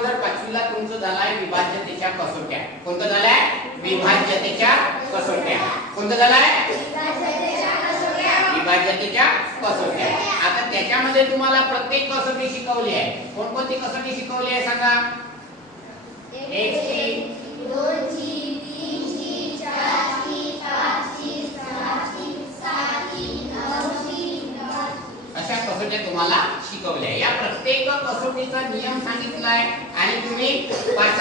अगोदर पाचवीला तुमचं झालाय विभाज्यतेच्या कसोट्या. कोणतं झालंय? विभाज्यतेच्या कसोट्या. कोणतं झालंय? विभाज्यतेच्या कसोट्या. आता त्याच्यामध्ये तुम्हाला प्रत्येक कसोटी शिकवली आहे. कोणकोणती कसोटी शिकवली आहे सांगा? एक ची दोन ची तीन ची चार ची अशा कसोट्या तुम्हाला शिकवल्या? या प्रत्येक कसोटीचा नियम सांगितलाय. आणि तुम्ही पाच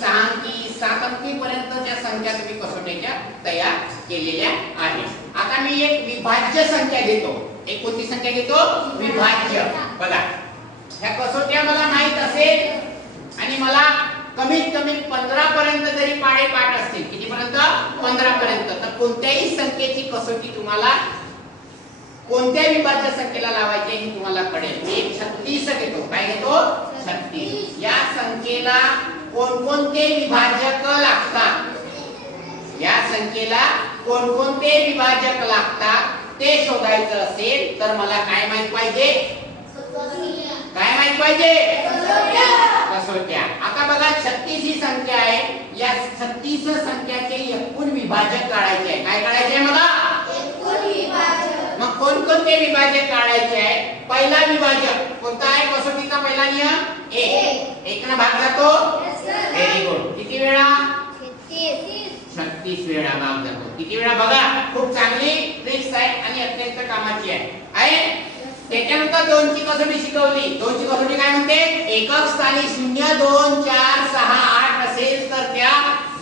सहाकी सातकी पर्यंत सात संख्या तुम्ही कसोट्याच्या तयार केलेल्या आहेत. आता मी एक विभाज्य संख्या घेतो. एक कोणती संख्या घेतो. विभाज्य. बघा. ह्या कसोट्या मला माहीत असेल. आणि मला कमीत कमी पंधरा पर्यंत जरी पाडे पाठ असतील किती पर्यंत पंधरा पर्यंत तर कोणत्याही संख्येची कसोटी तुम्हाला कोणत्या विभाज्य संख्येला लावायचे हे तुम्हाला कळेल. मी एक छत्तीस घेतो. काय घेतो? छत्तीस. या संख्येला कोणकोणते विभाजक लागतात? या संख्येला कोणकोणते विभाजक लागतात? ते शोधायचं असेल तर मला काय माहीत पाहिजे? काय माहीत पाहिजे? कसोट्या. आता बघा छत्तीस ही संख्या आहे. या छत्तीस संख्याचे एकूण विभाजक काढायचे आहे. काय काढायचे मला कोणकोणते विभाजक काढायचे आहे. पहिला विभाजक कोणता आहे? कसोटीचा पहिला नियम? एक एक न भाग जातो? व्हेरी गुड किती वेळा? छत्तीस. वेळा भाग जातो. किती वेळा? बघा खूप चांगली ट्रिक्स आहे आणि अत्यंत कामाची आहे आहे? त्याच्यानंतर दोनची कसोटी शिकवली. दोनची कसोटी काय म्हणते? एकक स्थानी शून्य दोन चार सहा आठ असेल तर त्या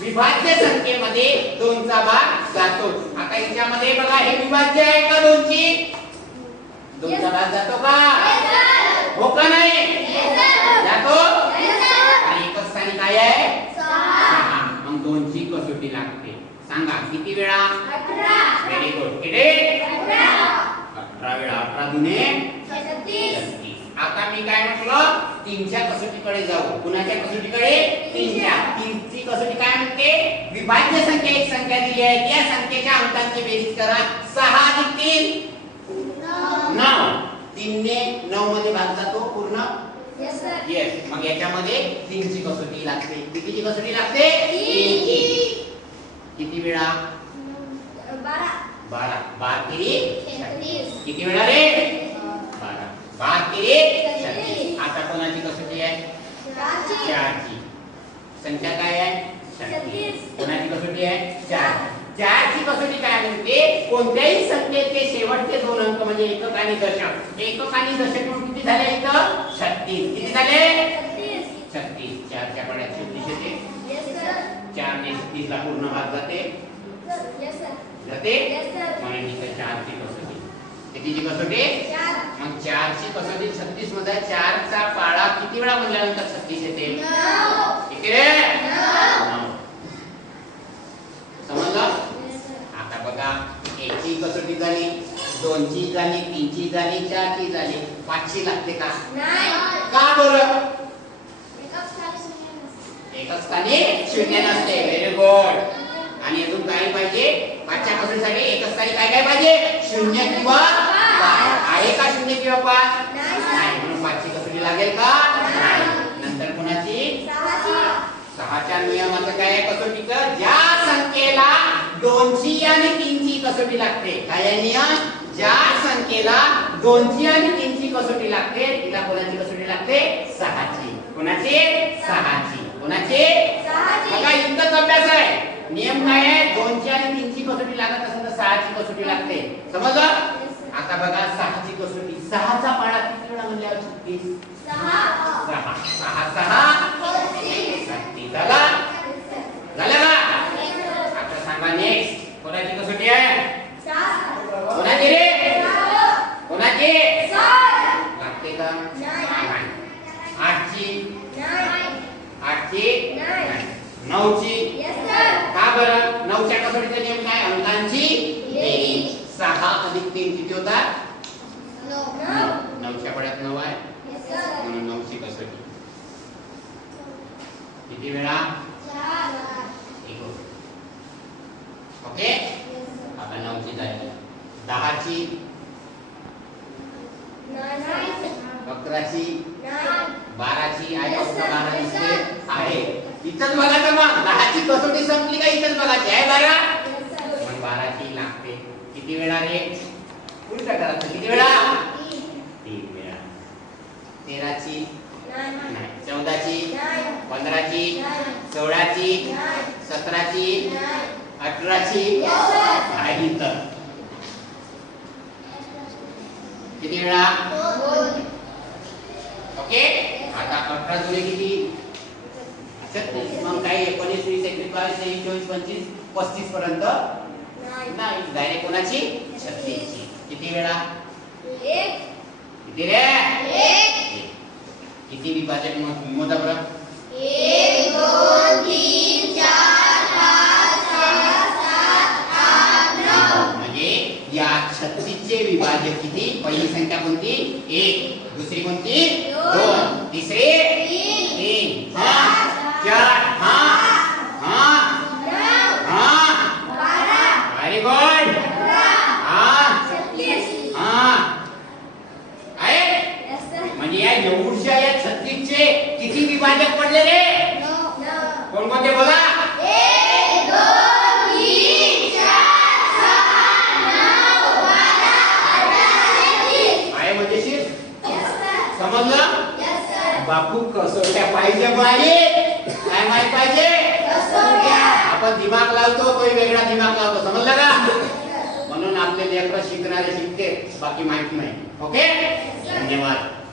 विभाज्य संख्येमध्ये दोनचा भाग जातो. आता याच्यामध्ये बघा हे विभाज्य आहे का दोनची? दोनचा भाग जातो का? हो का नाही? जातो. आणि एकच स्थानी काय आहे? मग दोनची कसोटी लागते. सांगा किती वेळा व्हेरी गुड किती अठरा दुने. आता मी काय म्हटलं? तीनच्या कसोटीकडे जाऊ. कुणाच्या कसोटीकडे? तीनच्या. तीनची कसोटी काय म्हणते? विभाज्य संख्या एक संख्या दिली आहे. त्या संख्येच्या अंकांची बेरीज करा. सहा अधिक तीन. नऊ. तीनने नऊ मध्ये भाग जातो पूर्ण? येस मग याच्यामध्ये तीनची कसोटी लागते. कितीची कसोटी लागते? किती वेळा? बारा. बार. किती? किती वेळा रे बारा. बार किती? छत्तीस. आता कोणाची कसोटी आहे? चारची. संख्या काय आहे? कोणाची कसोटी आहे? चार. चारची कसोटी काय म्हणते? कोणत्याही संख्येचे शेवटचे दोन अंक म्हणजे एकक आणि दशक. एकक आणि दशक किती झाले इथं छत्तीस. किती झाले? छत्तीस. चारच्या पड्यात छत्तीस येते. चार ने छत्तीस ला पूर्ण भाग जाते. जाते? म्हणून इथं चारची कसोटी. कितीची कसोटी? मग चारची कसोटी छत्तीसमध्ये चारचा पाडा किती वेळा म्हणल्यानंतर छत्तीस येते? नऊ. समजलं? आता बघा एकची कसोटी झाली दोनची झाली तीनची झाली चारची झाली. पाचची लागते का? का बरं? एकच स्थानी शून्य नसते. व्हेरी गुड आणि अजून काय पाहिजे? पाचच्या कसोटीसाठी एकच स्थानी काय काय पाहिजे? शून्य किंवा. आहे का शून्य किंवा पाच? नाही. म्हणून पाचची कसोटी लागेल का? नंतर कुणाची? सहाच्या नियमाचं काय आहे कसोटीचं? ज्या संख्येला दोनची आणि तीनची कसोटी लागते काय नियम? ज्या संख्येला दोनची आणि तीनची कसोटी लागते तिला कोणाची कसोटी लागते? सहाची. कोणाची? सहाची. कोणाची? बघा इतकंच अभ्यास आहे. नियम काय आहे? दोनची आणि तीनची कसोटी लागत असेल तर सहाची कसोटी लागते. समजलं? आता बघा सहाची कसोटी. सहाचा पाडा किती वेळा म्हणल्यावर छत्तीस. सहा. सहा. सहा छत्तीस. झाला? झालं का? आता सांगा नेक्स्ट कोणाची कसोटी आहे? कोणाची रे? कोणाची? लागते का? आठची? आठची. नऊची? कसोटीचा नियम काय? अंकांची बेरीज. सहा अधिक तीन किती होतात? नऊ. नऊच्या पड्यात नऊ आहे? म्हणून नऊची कसोटी. किती वेळा. ओके? आता नऊची झाली दहाची? अकराची? बाराची? आहे बारा दिसते आहे. इथंच बघा तर मग. दहाची कसोटी संपली का इथंच बघायची आहे बारा मग बाराची लागते. किती वेळा रे उलटा करायचं किती वेळा? तीन वेळा. तेराची. नाही. चौदाची. पंधराची. सोळाची. सतराची. अठराची. आणि तर किती वेळा? ओके? आता अठरा जुळे किती? मग काही एकोणीस वीस एकवीस बावीस तेवीस चोवीस पंचवीस पर्यंत नाही डायरेक्ट कोणाची छत्तीसची किती वेळा किती रे एक. किती विभाजक मोजा बरं म्हणजे या छत्तीसचे विभाजक किती पहिली संख्या कोणती एक, दुसरी कोणती दोन, तिसरी कसोट्या पाहिजे पाहिजे काय माहीत पाहिजे? आपण दिमाग लावतो तोही वेगळा दिमाग लावतो समजलं का? म्हणून आपले लेकर शिकणारे शिकते बाकी माहीत नाही. ओके? धन्यवाद.